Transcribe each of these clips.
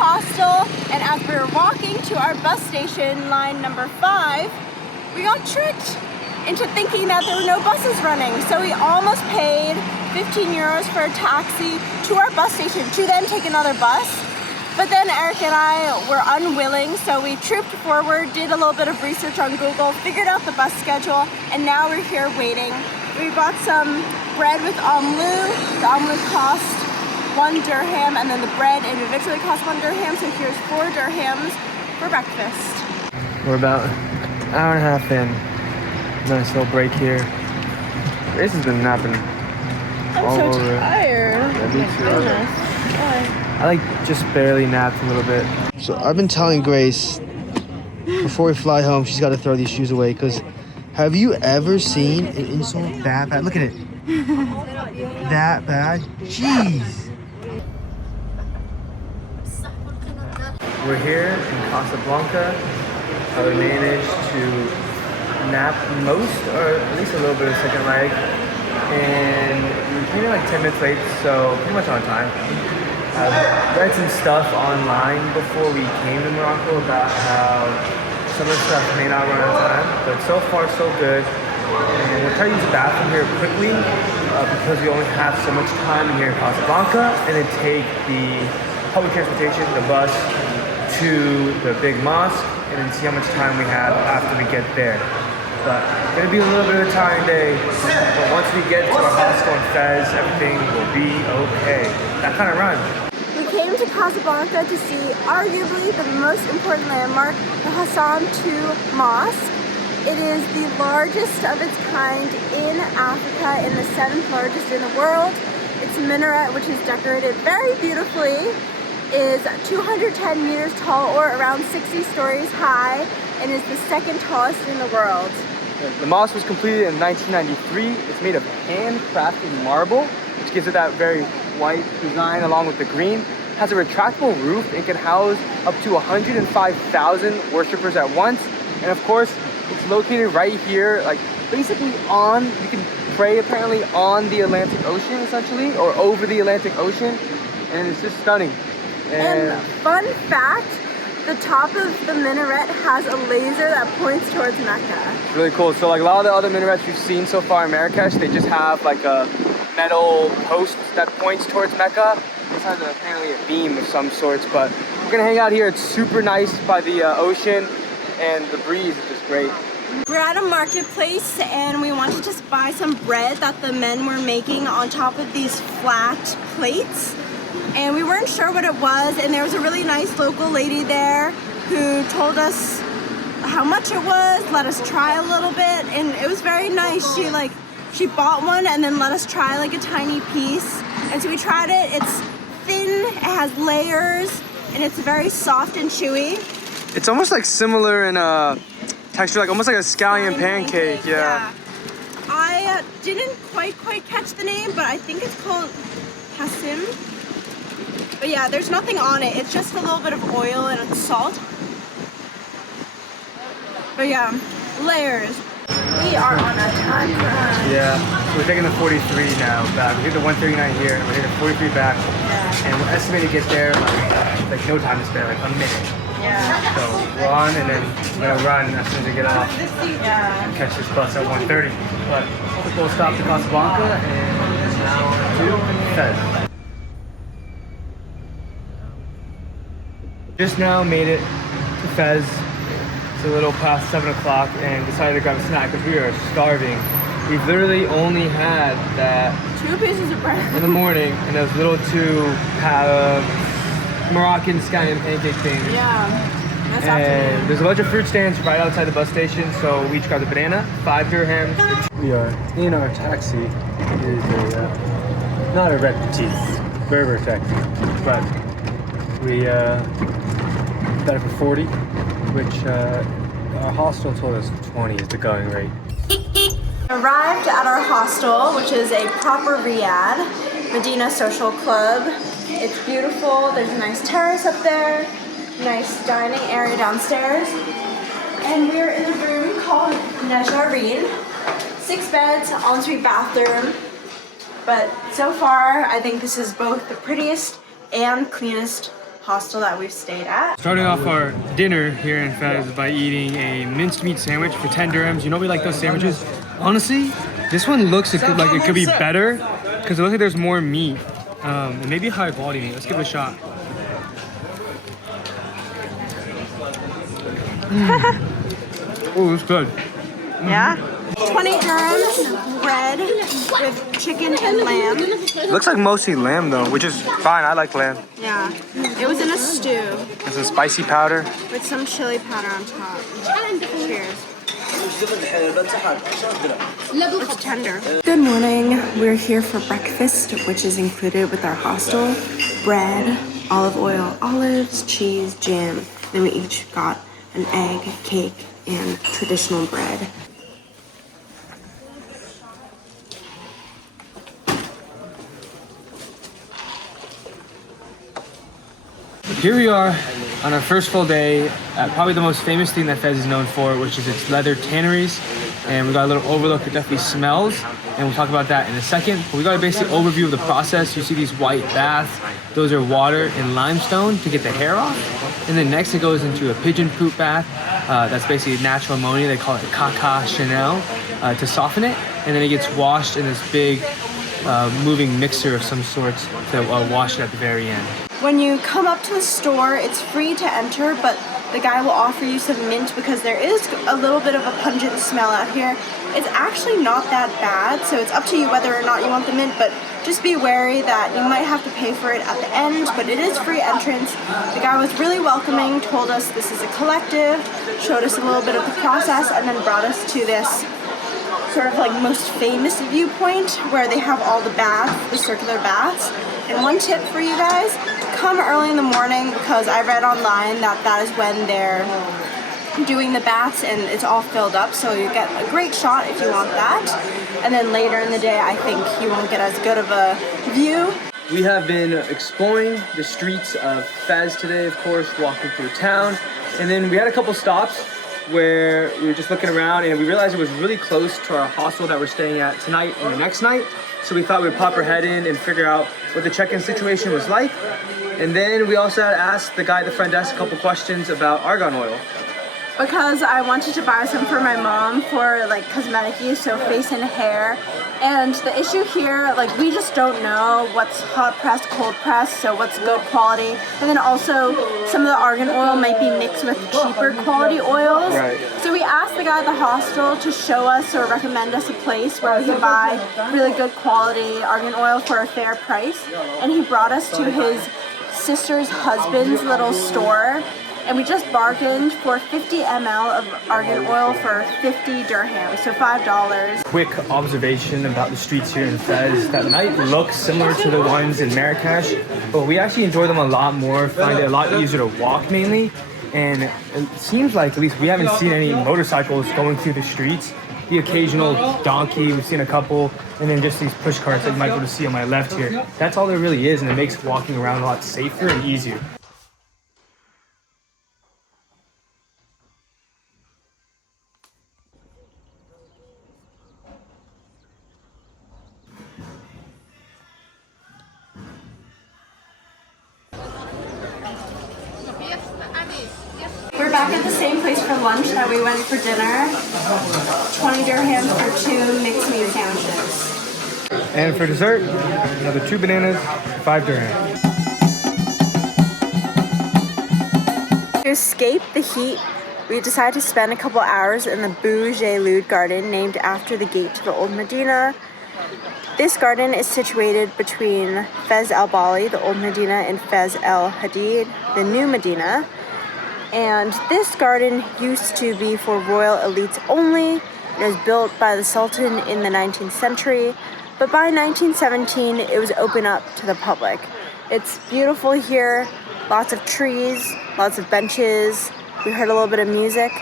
hostel, and as we were walking to our bus station, line number 5, we got tricked into thinking that there were no buses running. So we almost paid 15 euros for a taxi to our bus station to then take another bus. But then Eric and I were unwilling, so we trooped forward, did a little bit of research on Google, figured out the bus schedule, and now we're here waiting. We bought some bread with omelette. The omelette cost 1 dirham, and then the bread individually cost 1 dirham, so here's 4 dirhams for breakfast. We're about an hour and a half in. Nice little break here. Grace has been napping all I'm so over. tired. Yeah, me too. Goodness. Why? I like just barely napped a little bit. So I've been telling Grace before we fly home, she's got to throw these shoes away, because have you ever seen an insole that bad? Look at it. That bad? Jeez. We're here in Casablanca. We managed to nap most, or at least a little bit of second leg. And we came in like 10 minutes late, so pretty much on time. Read some stuff online before we came to Morocco about how some of the stuff may not run out of time, but so far so good. And we'll try to use the bathroom here quickly because we only have so much time in here in Casablanca, and then take the public transportation, the bus, to the big mosque, and then see how much time we have after we get there. But it's gonna be a little bit of a tiring day, but once we get to our hostel in Fez, everything will be okay. That kind of run. We came to Casablanca to see arguably the most important landmark, the Hassan II Mosque. It is the largest of its kind in Africa and the 7th largest in the world. Its minaret, which is decorated very beautifully, is 210 meters tall, or around 60 stories high, and is the 2nd tallest in the world. The mosque was completed in 1993. It's made of handcrafted marble, which gives it that very white design along with the green. It has a retractable roof and can house up to 105,000 worshippers at once. And of course, it's located right here, like basically on, you can pray apparently on the Atlantic Ocean essentially, or over the Atlantic Ocean. And it's just stunning. And fun fact, the top of the minaret has a laser that points towards Mecca. Really cool. So like a lot of the other minarets we've seen so far in Marrakesh, they just have like a metal post that points towards Mecca. This has apparently a beam of some sorts, but we're gonna hang out here. It's super nice by the ocean, and the breeze is just great. We're at a marketplace and we wanted to just buy some bread that the men were making on top of these flat plates. And we weren't sure what it was, and there was a really nice local lady there who told us how much it was, let us try a little bit, and it was very nice. She bought one and then let us try like a tiny piece. And so we tried it. It's thin, it has layers, and it's very soft and chewy. It's almost like similar in texture, like almost like a scallion pancake. Yeah. I didn't quite catch the name, but I think it's called Hassim. But yeah, there's nothing on it. It's just a little bit of oil and salt. But yeah, layers. We are on a time crunch. Yeah, so we're taking the 43 now back. We did the 139 here, and we're taking the 43 back. Yeah. And we're estimating to get there like no time to spare, like a minute. Yeah. So we're on, and then we're gonna run as soon as we get off. Yeah. And catch this bus at 1:30. But we'll stop to Casablanca and now to Fez. Just now made it to Fez. It's a little past 7 o'clock, and decided to grab a snack because we are starving. We've literally only had that 2 pieces of bread in the morning, and those little 2 Moroccan scallion pancake things. Yeah, that's And afternoon. there's a bunch of fruit stands right outside the bus station, so we each got a banana, 5 dirhams. We are in our taxi. It is a not a red petite, Berber taxi, but we got it for 40, which our hostel told us 20 is the going rate. Arrived at our hostel, which is a proper riad, Medina Social Club. It's beautiful. There's a nice terrace up there, nice dining area downstairs, and we're in a room called Jnan. 6 beds, ensuite bathroom. But so far, I think this is both the prettiest and cleanest hostel that we've stayed at. Starting off our dinner here in Fez by eating a minced meat sandwich for 10 dirhams. You know we like those sandwiches? Honestly, this one looks like it could be better because it looks like there's more meat. And maybe higher quality meat. Let's give it a shot. Oh, it's good. Yeah? 20 dirhams, bread with chicken and lamb. It looks like mostly lamb though, which is fine. I like lamb. Yeah. It was in a stew. It's a spicy powder. With some chili powder on top. Cheers. It's tender. Good morning. We're here for breakfast, which is included with our hostel. Bread, olive oil, olives, cheese, jam. Then we each got an egg, cake, and traditional bread. Here we are on our first full day at probably the most famous thing that Fez is known for, which is its leather tanneries. And we got a little overlook. It definitely smells, and we'll talk about that in a second. But we got a basic overview of the process. You see these white baths. Those are water and limestone to get the hair off. And then next it goes into a pigeon poop bath. That's basically natural ammonia. They call it caca Chanel to soften it. And then it gets washed in this big moving mixer of some sorts to wash it at the very end. When you come up to the store, it's free to enter, but the guy will offer you some mint because there is a little bit of a pungent smell out here. It's actually not that bad, so it's up to you whether or not you want the mint, but just be wary that you might have to pay for it at the end, but it is free entrance. The guy was really welcoming, told us this is a collective, showed us a little bit of the process, and then brought us to this sort of like most famous viewpoint where they have all the baths, the circular baths. And one tip for you guys, come early in the morning because I read online that that is when they're doing the baths and it's all filled up, so you get a great shot if you want that. And then later in the day, I think you won't get as good of a view. We have been exploring the streets of Fez today, of course, walking through town. And then we had a couple stops where we were just looking around and we realized it was really close to our hostel that we're staying at tonight and the next night. So we thought we'd pop our head in and figure out what the check-in situation was like. And then we also had asked the guy at the front desk a couple questions about argan oil. Because I wanted to buy some for my mom for like cosmetic use, so face and hair. And the issue here, like we just don't know what's hot pressed, cold pressed, so what's good quality. And then also some of the argan oil might be mixed with cheaper quality oils. Right. So we asked the guy at the hostel to show us or recommend us a place where we can buy really good quality argan oil for a fair price. And he brought us to his sister's husband's little store. And we just bargained for 50 ml of argan oil for 50 dirhams, so $5. Quick observation about the streets here in Fez that might look similar to the ones in Marrakesh, but we actually enjoy them a lot more, find it a lot easier to walk mainly. And it seems like, at least we haven't seen any motorcycles going through the streets. The occasional donkey, we've seen a couple, and then just these push carts that you might be able to see on my left here. That's all there really is, and it makes walking around a lot safer and easier. We're back at the same place for lunch that we went for dinner. 20 dirhams for 2 mixed meat sandwiches. And for dessert, another 2 bananas, 5 dirhams. To escape the heat, we decided to spend a couple hours in the Boujalud garden named after the gate to the Old Medina. This garden is situated between Fez El Bali, the Old Medina, and Fez El Hadid, the New Medina. And this garden used to be for royal elites only. It was built by the Sultan in the 19th century, but by 1917 it was open up to the public. It's beautiful here, lots of trees, lots of benches. We heard a little bit of music,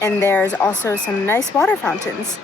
and there's also some nice water fountains.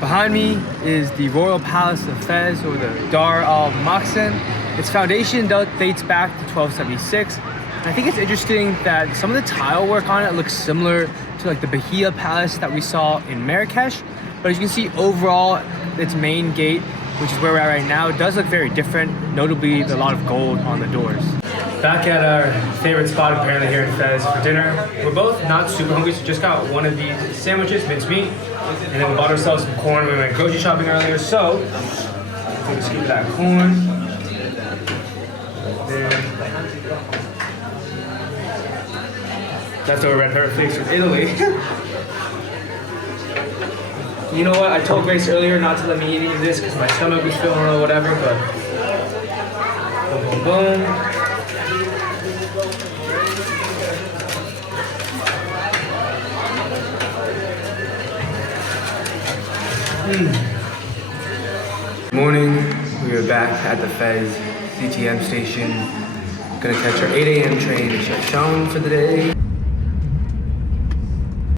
Behind me is the Royal Palace of Fez, or the Dar al-Maksen. Its foundation dates back to 1276. And I think it's interesting that some of the tile work on it looks similar to like the Bahia Palace that we saw in Marrakesh. But as you can see, overall, its main gate which is where we're at right now. It does look very different, notably a lot of gold on the doors. Back at our favorite spot apparently here in Fez for dinner. We're both not super hungry, so just got one of these sandwiches, minced meat, and then we bought ourselves some corn. We went grocery shopping earlier, so let's keep that corn. Leftover red pepper flakes from Italy. You know what? I told Grace earlier not to let me eat any of this because my stomach was feeling or whatever, but boom, boom, boom. Good morning. We are back at the Fez CTM station. Gonna catch our 8 a.m. train to Chefchaouen for the day.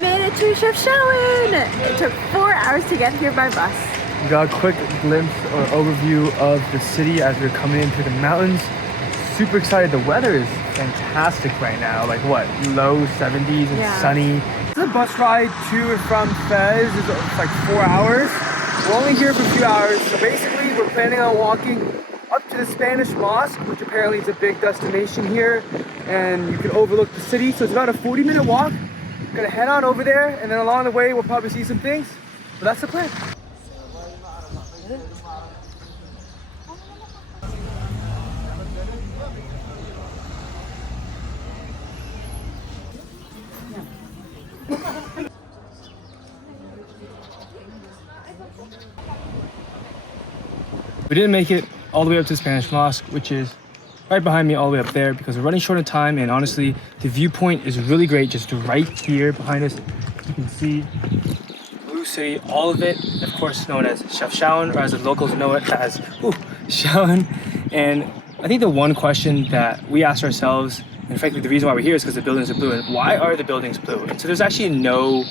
Made it to Chefchaouen! It took 4 hours to get here by bus. We got a quick glimpse or overview of the city as we're coming in through the mountains. Super excited. The weather is fantastic right now. Like what? Low 70s and sunny. The bus ride to and from Fez is like 4 hours. We're only here for a few hours, so basically we're planning on walking up to the Spanish Mosque, which apparently is a big destination here, and you can overlook the city. So it's about a 40-minute walk. We're gonna head on over there, and then along the way we'll probably see some things. But that's the plan. We didn't make it all the way up to the Spanish Mosque, which is right behind me all the way up there because we're running short on time, and honestly, the viewpoint is really great just right here behind us. You can see Blue City, all of it, of course known as Chefchaouen, or as the locals know it as Chaouen. And I think the one question that we asked ourselves, and frankly the reason why we're here is because the buildings are blue, and why are the buildings blue? And so there's actually no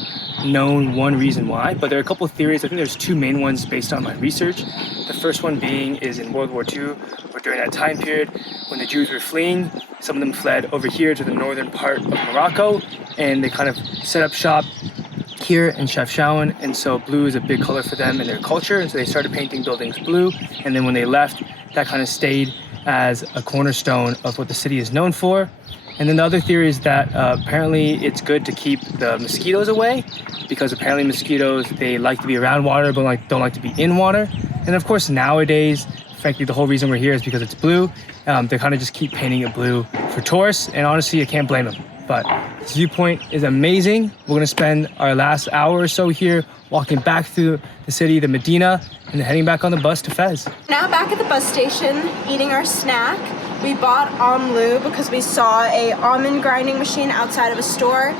known one reason why, but there are a couple of theories. I think there's two main ones based on my research. The first one being is in World War II, or during that time period when the Jews were fleeing, some of them fled over here to the northern part of Morocco, and they kind of set up shop here in Chefchaouen, and so blue is a big color for them in their culture, and so they started painting buildings blue, and then when they left, that kind of stayed as a cornerstone of what the city is known for. And then the other theory is that apparently it's good to keep the mosquitoes away, because apparently mosquitoes, they like to be around water but don't like to be in water. And of course nowadays, frankly the whole reason we're here is because it's blue. They kind of just keep painting it blue for tourists, and honestly I can't blame them. But this viewpoint is amazing. We're gonna spend our last hour or so here walking back through the city, the Medina, and then heading back on the bus to Fez. Now back at the bus station, eating our snack. We bought omelette because we saw a almond grinding machine outside of a store.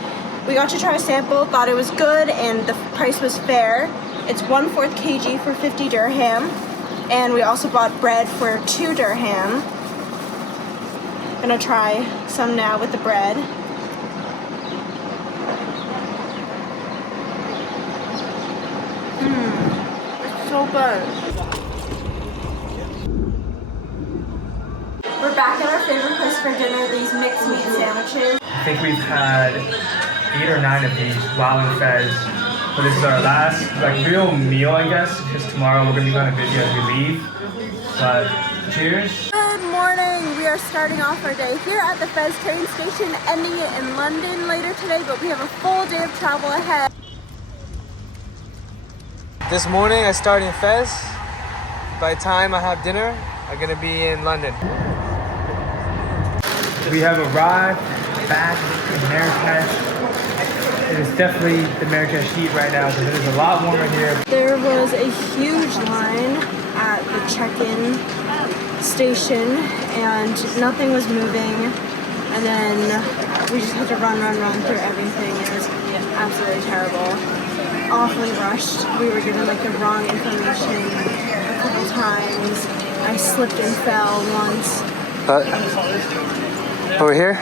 We got to try a sample, thought it was good, and the price was fair. It's 1/4 kg for 50 dirham. And we also bought bread for 2 dirham. Gonna try some now with the bread. It's so good. We're back at our favorite place for dinner, these mixed meat sandwiches. I think we've had 8 or 9 of these while in Fez. But this is our last real meal, I guess, because tomorrow we're gonna be kind of busy as we leave. But cheers. Good morning. We are starting off our day here at the Fez train station, ending it in London later today, but we have a full day of travel ahead. This morning I started in Fez. By the time I have dinner, I'm gonna be in London. We have arrived back in Marrakesh. It is definitely the Marrakesh heat right now, because it is a lot warmer here. There was a huge line at the check-in station and nothing was moving. And then we just had to run through everything. It was absolutely terrible. Awfully rushed. We were given the wrong information a couple times. I slipped and fell once. Over here?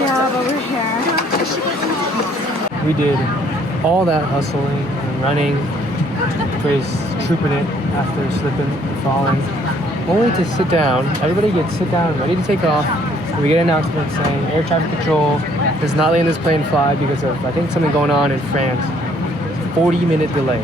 Yeah, but we're here. We did all that hustling and running, Grace trooping it after slipping and falling, only to sit down. Everybody gets sit down, ready to take off, and we get an announcement saying air traffic control is not letting this plane fly because of, I think, something going on in France. 40-minute delay.